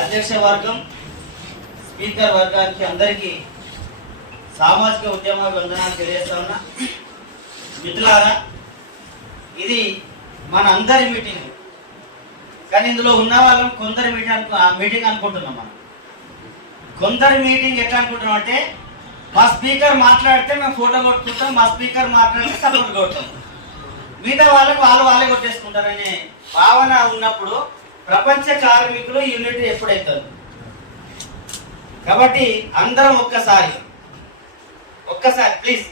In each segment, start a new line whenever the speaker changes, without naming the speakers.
అధ్యక్ష వర్గం స్పీకర్ వర్గానికి అందరికీ సామాజిక ఉద్యమ వందనాలు తెలియజేస్తా ఉన్నా. మిత్రులారా ఇది మన అందరి మీటింగ్. కానీ ఇందులో ఉన్న వాళ్ళం కొందరి మీటింగ్ అనుకు మీటింగ్ అనుకుంటున్నాం మనం. కొందరి మీటింగ్ ఎట్లా అనుకుంటున్నాం అంటే మా స్పీకర్ మాట్లాడితే మేము ఫోటో కొట్టుకుంటాం మా స్పీకర్ మాట్లాడితే సపోర్ట్ కొడతాం. మిగతా వాళ్ళకి వాళ్ళు వాళ్ళే కొట్టేసుకుంటారనే భావన ఉన్నప్పుడు ప్రపంచ కార్మికులు యూనిట్ ఎప్పుడైతారు? కాబట్టి అందరం ఒక్కసారి ఒక్కసారి ప్లీజ్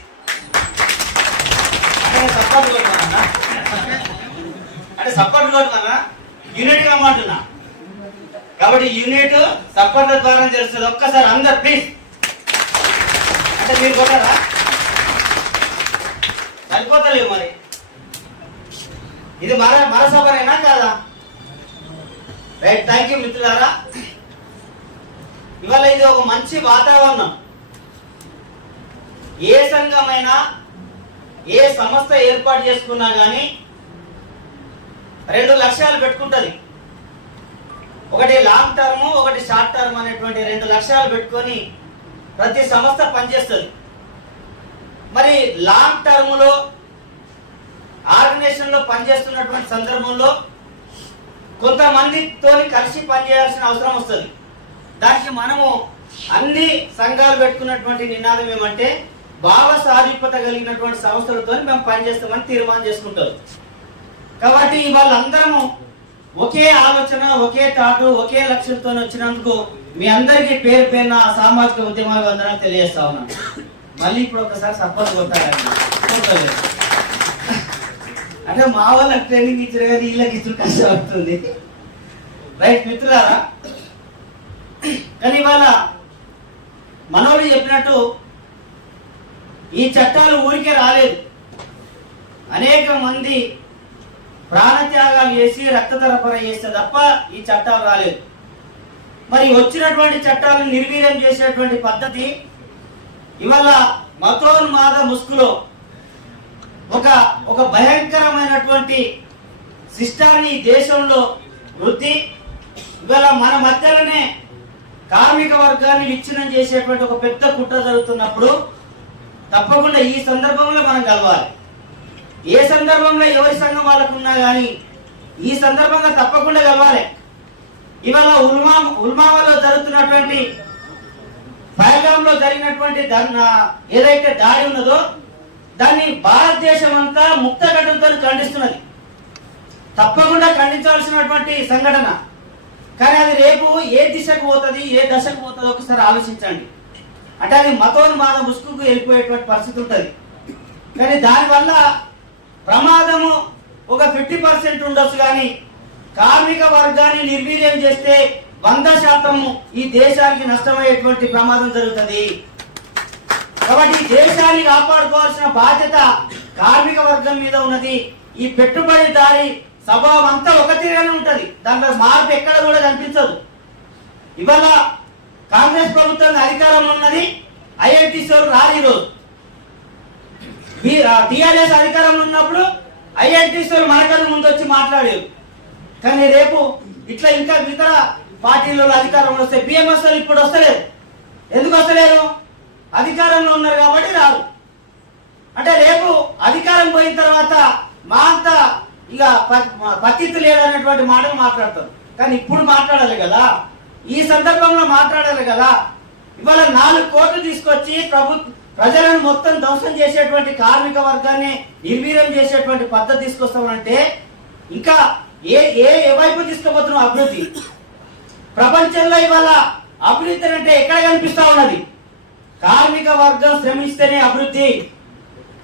అంటే సపోర్ట్ కొట్టమన్నా అంటే సపోర్ట్ కొట్టమన్నా యూనిట్ కమ్మంటున్నా కాబట్టి యూనిట్ సపోర్ట్ల ద్వారా తెలుస్తుంది. ఒక్కసారి అందరు ప్లీజ్ అంటే మీరు కొట్టారా? సరిపోతలేవు మరి. ఇది మర మరసభనేనా కాదా? రైట్ థ్యాంక్ యూ మిత్రులారా. ఇవాళ ఇది ఒక మంచి వాతావరణం. ఏ సంఘమైనా ఏ సంస్థ ఏర్పాటు చేసుకున్నా కానీ రెండు లక్ష్యాలు పెట్టుకుంటుంది. ఒకటి లాంగ్ టర్మ్ ఒకటి షార్ట్ టర్మ్ అనేటువంటి రెండు లక్ష్యాలు పెట్టుకొని ప్రతి సంస్థ పనిచేస్తుంది. మరి లాంగ్ టర్మ్లో ఆర్గనైజేషన్లో పనిచేస్తున్నటువంటి సందర్భంలో కొంతమందితో కలిసి పనిచేయాల్సిన అవసరం వస్తుంది. దానికి మనము అన్ని సంఘాలు పెట్టుకున్నటువంటి నినాదం ఏమంటే భావ సాధిపత కలిగినటువంటి సంస్థలతో మేము పనిచేస్తామని తీర్మానం చేసుకుంటారు. కాబట్టి వాళ్ళందరము ఒకే ఆలోచన ఒకే తాటు ఒకే లక్ష్యంతో వచ్చినందుకు మీ అందరికీ పేరు పేరున సామాజిక ఉద్యమ వందనాలు తెలియజేస్తా ఉన్నాను మళ్ళీ ఇప్పుడు ఒకసారి సపోర్ట్ కొట్టాలండి. అంటే మా వాళ్ళకి ట్రైనింగ్ ఇచ్చారు కానీ వీళ్ళకి ఇచ్చిన కష్టపడుతుంది రైట్ మిత్రులారా కానీ ఇవాళ మనోళ్ళు చెప్పినట్టు ఈ చట్టాలు ఊరికే రాలేదు. అనేక మంది ప్రాణత్యాగాలు చేసి రక్తతరపర చేస్తే తప్ప ఈ చట్టాలు రాలేదు. మరి వచ్చినటువంటి చట్టాలను నిర్వీర్యం చేసేటువంటి పద్ధతి ఇవాళ మతోన్మాద ముసుగులో ఒక ఒక భయంకరమైనటువంటి సిస్టాన్ని దేశంలో వృద్ధి ఇవాళ మన మధ్యలోనే కార్మిక వర్గాన్ని విచ్ఛిన్నం చేసేటువంటి ఒక పెద్ద కుట్ర జరుగుతున్నప్పుడు తప్పకుండా ఈ సందర్భంలో మనం కలవాలి. ఏ సందర్భంలో ఎవరి సంఘం వాళ్ళకు ఉన్నా కానీ ఈ సందర్భంగా తప్పకుండా కలవాలి. ఇవాళ ఉల్మా ఉల్మావలో జరుగుతున్నటువంటి పైగాంలో జరిగినటువంటి ఏదైతే దాడి ఉన్నదో దాన్ని భారతదేశం అంతా ముక్త ఘటనతో ఖండిస్తున్నది. తప్పకుండా ఖండించాల్సినటువంటి సంఘటన. కానీ అది రేపు ఏ దిశకు పోతుంది ఏ దశకు పోతుంది ఒకసారి ఆలోచించండి. అంటే అది మతోన్మాద ముసుగుకు వెళ్ళిపోయేటువంటి పరిస్థితి ఉంటుంది. కానీ దానివల్ల ప్రమాదము ఒక ఫిఫ్టీ పర్సెంట్ ఉండొచ్చు కానీ కార్మిక వర్గాన్ని నిర్వీర్యం చేస్తే వంద శాతము ఈ దేశానికి నష్టమయ్యేటువంటి ప్రమాదం జరుగుతుంది. కాబట్టి ఈ దేశాన్ని కాపాడుకోవాల్సిన బాధ్యత కార్మిక వర్గం మీద ఉన్నది. ఈ పెట్టుబడిదారి స్వభావం అంతా ఒక తీరుగానే ఉంటది. దాంట్లో మార్పు ఎక్కడ కూడా కనిపించదు. ఇవాళ కాంగ్రెస్ ప్రభుత్వం అధికారంలో ఉన్నది ఐఐటి వాళ్ళు రారు ఈరోజు. టిఆర్ఎస్ అధికారంలో ఉన్నప్పుడు ఐఐటి వాళ్ళు మనకన్నా ముందు వచ్చి మాట్లాడేవి కానీ రేపు ఇట్లా ఇంకా ఇతర పార్టీలలో అధికారంలో వస్తే బిఎంఎస్ ఇప్పుడు వస్తలేదు ఎందుకు వస్తలేరు? అధికారంలో ఉన్నారు కాబట్టి రారు. అంటే రేపు అధికారం పోయిన తర్వాత మా అంత ఇక ప- పతిత్తు లేదనేటువంటి మాటలు మాట్లాడతారు. కానీ ఇప్పుడు మాట్లాడాలి కదా. ఈ సందర్భంలో మాట్లాడాలి కదా. ఇవాళ నాలుగు కోట్లు తీసుకొచ్చి ప్రభు ప్రజలను మొత్తం ధ్వంసం చేసేటువంటి కార్మిక వర్గాన్ని నిర్వీర్యం చేసేటువంటి పద్ధతి తీసుకొస్తామంటే ఇంకా ఏ ఏ ఏ వైపు తీసుకుపోతున్నాం అభివృద్ధి? ప్రపంచంలో ఇవాళ అభివృద్ధి అంటే ఎక్కడ కనిపిస్తా ఉన్నది? కార్మిక వర్గం శ్రమిస్తేనే అభివృద్ధి.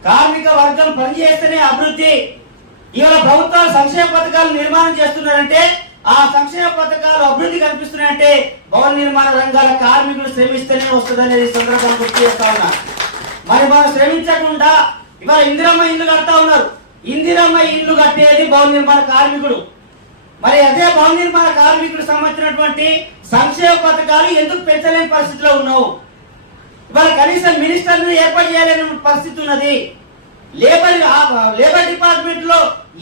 కార్మిక వర్గం పనిచేస్తేనే అభివృద్ధి. ఇవాళ ప్రభుత్వాలు సంక్షేమ పథకాలు నిర్మాణం చేస్తున్నారంటే ఆ సంక్షేమ పథకాలు అభివృద్ధి కనిపిస్తున్నాయంటే భవన నిర్మాణ రంగాల కార్మికులు శ్రమిస్తేనే వస్తుందనేది సందర్భం సందర్భంగా గుర్తు చేస్తా ఉన్నా. మరి మనం శ్రమించకుండా ఇవాళ ఇందిరమ్మ ఇల్లు కడతా ఉన్నారు. ఇందిరమ్మ ఇల్లు కట్టేది భవన నిర్మాణ కార్మికుడు మరి అదే భవన నిర్మాణ కార్మికుడు సంబంధించినటువంటి సంక్షేమ పథకాలు ఎందుకు పెంచలేని పరిస్థితిలో ఉన్నావు? ఇవాళ కనీసం మినిస్టర్ను ఏర్పాటు చేయలేని పరిస్థితి ఉన్నది. లేబర్ లేబర్ డిపార్ట్మెంట్లో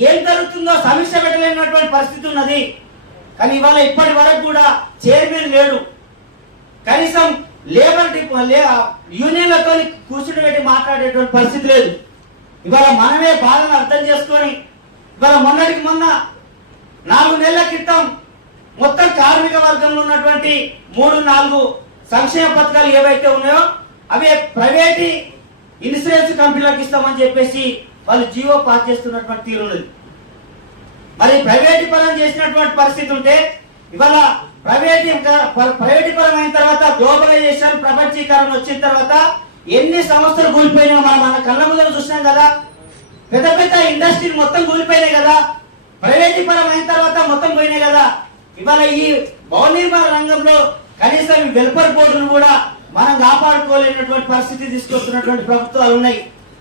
ఏం జరుగుతుందో సమీక్ష పెట్టలేనటువంటి పరిస్థితి ఉన్నది. కానీ ఇవాళ ఇప్పటి వరకు కూడా చైర్మన్ లేడు. కనీసం లేబర్ యూనియన్లతో కూర్చుని పెట్టి మాట్లాడేటువంటి పరిస్థితి లేదు. ఇవాళ మనమే బాధను అర్థం చేసుకొని ఇవాళ మొన్నటికి మొన్న నాలుగు నెలల క్రితం మొత్తం కార్మిక వర్గంలో ఉన్నటువంటి మూడు నాలుగు సంక్షేమ పథకాలు ఏవైతే ఉన్నాయో అవి ప్రైవేట్ ఇన్సూరెన్స్ కంపెనీలకు ఇస్తామని చెప్పేసి వాళ్ళు జీవో పాస్ చేస్తున్నటువంటి తీరు ఉన్నది మరి ప్రైవేట్ పరం చేసినటువంటి పరిస్థితి ఉంటే ఇవాళ ప్రైవేట్ ప్రైవేట్ పరం అయిన తర్వాత గ్లోబలైజేషన్ ప్రపంచీకరణ వచ్చిన తర్వాత ఎన్ని సంస్థలు కూలిపోయినా మనం మన కళ్ళ ముందర చూసినాం కదా. పెద్ద పెద్ద ఇండస్ట్రీలు మొత్తం కూలిపోయినాయి కదా. ప్రైవేటీ పరం అయిన తర్వాత మొత్తం పోయినాయి కదా. ఇవాళ ఈ భవన నిర్మాణ రంగంలో కనీసం ఈ వెల్ఫేర్ బోర్డును కూడా మనం కాపాడుకోలేనటువంటి పరిస్థితి తీసుకొస్తున్నటువంటి ప్రభుత్వాలు ఉన్నాయి.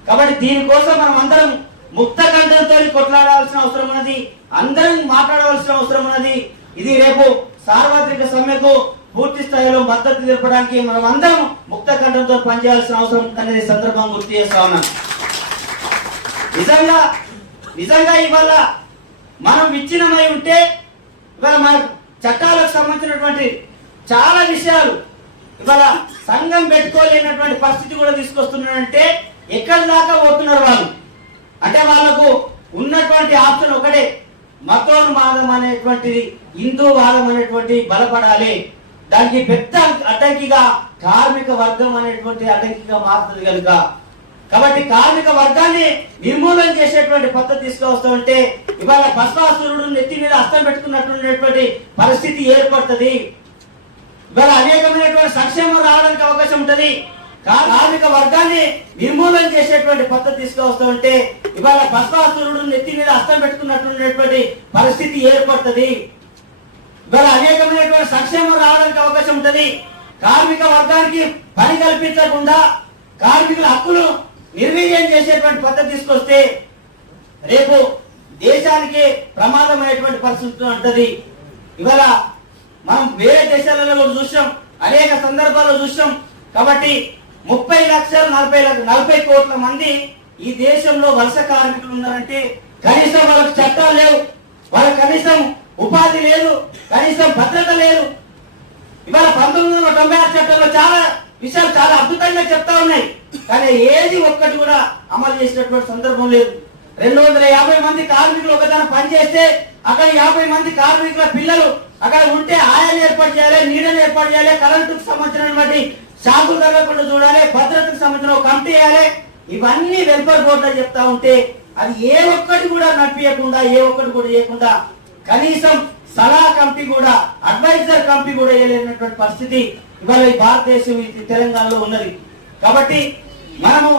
కాబట్టి దీనికోసం మనం అందరం ముక్త కంఠంతో కొట్లాడాల్సిన అవసరం ఉన్నది. అందరం మాట్లాడవలసిన అవసరం ఉన్నది. ఇది రేపు సార్వత్రిక సమ్మెకు పూర్తి స్థాయిలో మద్దతు తెలపడానికి మనం అందరం ముక్త కంఠంతో పనిచేయాల్సిన అవసరం అనేది సందర్భం గుర్తు చేస్తా ఉన్నాం నిజంగా నిజంగా ఇవాళ మనం విచ్ఛిన్నమై ఉంటే ఇవాళ మన చట్టాలకు సంబంధించినటువంటి చాలా విషయాలు. ఇవాళ సంఘం పెట్టుకోలేనటువంటి పరిస్థితి కూడా తీసుకొస్తున్నారంటే ఎక్కడి దాకా పోతున్నారు వాళ్ళు? అంటే వాళ్ళకు ఉన్నటువంటి ఆప్షన్ ఒకటే. మతోన్మాదం అనేటువంటిది హిందూ వాదం అనేటువంటి బలపడాలి. దానికి పెద్ద అడ్డంకిగా కార్మిక వర్గం అనేటువంటి అడ్డంకిగా మారుతుంది కనుక. కాబట్టి కార్మిక వర్గాన్ని నిర్మూలన చేసేటువంటి పద్ధతి తీసుకువస్తూ ఇవాళ భస్మాసురుడు నెత్తి మీద అస్తం పెట్టుకున్నటువంటి పరిస్థితి ఏర్పడుతుంది. ఇవాళ అనేకమైనటువంటి సంక్షేమం రావడానికి అవకాశం ఉంటుంది. కార్మిక వర్గాన్ని నిర్మూలన చేసేటువంటి పద్ధతి తీసుకువస్తూ ఉంటే ఇవాళ భస్మాసురుడు నెత్తి మీద అస్తం పెట్టుకున్నటువంటి పరిస్థితి ఏర్పడుతుంది. ఇవాళ అనేకమైనటువంటి సంక్షేమం రావడానికి అవకాశం ఉంటుంది. కార్మిక వర్గానికి పని కల్పించకుండా కార్మికుల హక్కులు నిర్వీర్యం చేసేటువంటి పద్ధతి తీసుకొస్తే రేపు దేశానికి ప్రమాదమైనటువంటి పరిస్థితి ఉంటుంది. ఇవాళ మనం వేరే దేశాలలో కూడా చూసాం అనేక సందర్భాల్లో చూసాం కాబట్టి ముప్పై లక్షలు నలభై నలభై కోట్ల మంది ఈ దేశంలో వలస కార్మికులు ఉన్నారంటే కనీసం వాళ్ళకి చట్టాలు లేవు. వాళ్ళకి కనీసం ఉపాధి లేదు కనీసం భద్రత లేదు. ఇవాళ పంతొమ్మిది వందల తొంభై ఆరు చట్టంలో చాలా విషయాలు చాలా అద్భుతంగా చెప్తా ఉన్నాయి. కానీ ఏది ఒక్కటి కూడా అమలు చేసినటువంటి సందర్భం లేదు. రెండు వందల యాభై మంది కార్మికులు ఒకదాని పనిచేస్తే అక్కడ యాభై మంది కార్మికుల పిల్లలు అక్కడ ఉంటే ఆయాన్ని ఏర్పాటు చేయాలి నీడని ఏర్పాటు చేయాలి కరెంటుకు సంబంధించినటువంటి షాకులు తగ్గకుండా చూడాలి భద్రతకు సంబంధించిన ఒక కమిటీ వేయాలి. ఇవన్నీ వెల్ఫేర్ బోర్డులో చెప్తా ఉంటే అది ఏ ఒక్కటి కూడా నడిపించకుండా ఏ ఒక్కటి కూడా చేయకుండా కనీసం సలహా కమిటీ కూడా అడ్వైజర్ కమిటీ కూడా వేయలేనటువంటి పరిస్థితి ఇవాళ ఈ భారతదేశం ఈ తెలంగాణలో ఉన్నది. కాబట్టి మనము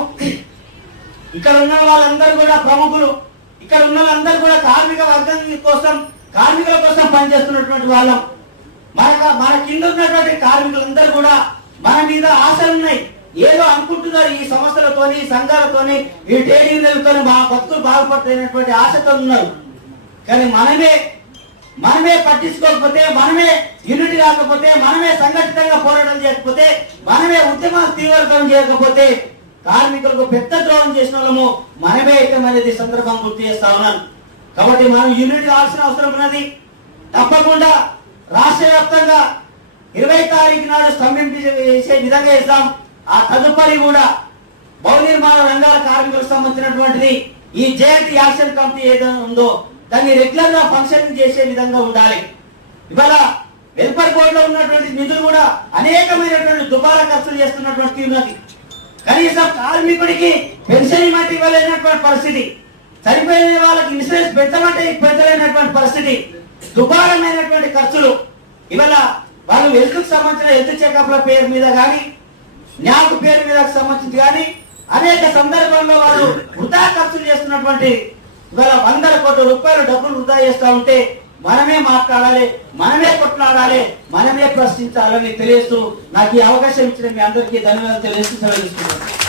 ఇక్కడ ఉన్న వాళ్ళందరూ కూడా ప్రముఖులు ఇక్కడ ఉన్న వాళ్ళందరూ కూడా కార్మిక వర్గం కోసం కార్మికుల కోసం పనిచేస్తున్నటువంటి వాళ్ళం. మన మన కింద ఉన్నటువంటి కార్మికులందరూ కూడా మన మీద ఆశలు ఉన్నాయి. ఏదో అనుకుంటున్నారు ఈ సంస్థలతోని ఈ సంఘాలతోని ఈ ట్రేడ్ యూనియన్లతో మా భక్తులు బాగుపడుతున్నటువంటి ఆశతో ఉన్నారు. కానీ మనమే మనమే పట్టించుకోకపోతే మనమే యూనిటీ రాకపోతే మనమే సంఘటితంగా పోరాటం చేయకపోతే మనమే ఉద్యమ తీవ్రతరం చేయకపోతే కార్మికులకు పెద్ద ద్రోహం చేసిన వాళ్ళము మనమే అయితే అనేది సందర్భం గుర్తు చేస్తా ఉన్నాను. కాబట్టి మనం యూనిట్ కావాల్సిన అవసరం ఉన్నది. తప్పకుండా రాష్ట్ర వ్యాప్తంగా ఇరవై తారీఖు నాడు స్తంభింపి చేసే విధంగా ఇస్తాం ఆ తదుపరి కూడా భవన నిర్మాణ రంగాల కార్మికులకు సంబంధించినటువంటిది ఈ జేఎన్టీ యాక్షన్ కమిటీ ఏదైనా ఉందో దాన్ని రెగ్యులర్గా ఫంక్షన్ చేసే విధంగా ఉండాలి. ఇవాళ వెల్ఫేర్ బోర్డులో ఉన్నటువంటి నిధులు కూడా అనేకమైనటువంటి దుబారా ఖర్చులు చేస్తున్నటువంటి ఉన్నది కనీసం కార్మికుడికి పెన్షన్ మట్టి ఇవ్వలేనటువంటి పరిస్థితి. చనిపోయిన వాళ్ళకి ఇన్సూరెన్స్ పెంచమంటే పెంచలేనటువంటి పరిస్థితి దుబారమైనటువంటి ఖర్చులు. ఇవాళ వాళ్ళు హెల్త్ సంబంధించిన హెల్త్ చెకప్ల పేరు మీద కానీ న్యాకు పేరు మీద సంబంధించి కానీ అనేక సందర్భంలో వాళ్ళు వృధా ఖర్చులు చేస్తున్నటువంటి ఇవాళ వందల కోట్ల రూపాయలు డబ్బులు వృధా చేస్తా ఉంటే మనమే మాట్లాడాలి మనమే కొట్లాడాలి మనమే ప్రశ్నించాలని తెలియస్తూ నాకు ఈ అవకాశం ఇచ్చిన మీ అందరికీ ధన్యవాదాలు తెలియజేస్తూ సెలవు తీసుకుంటున్నాను.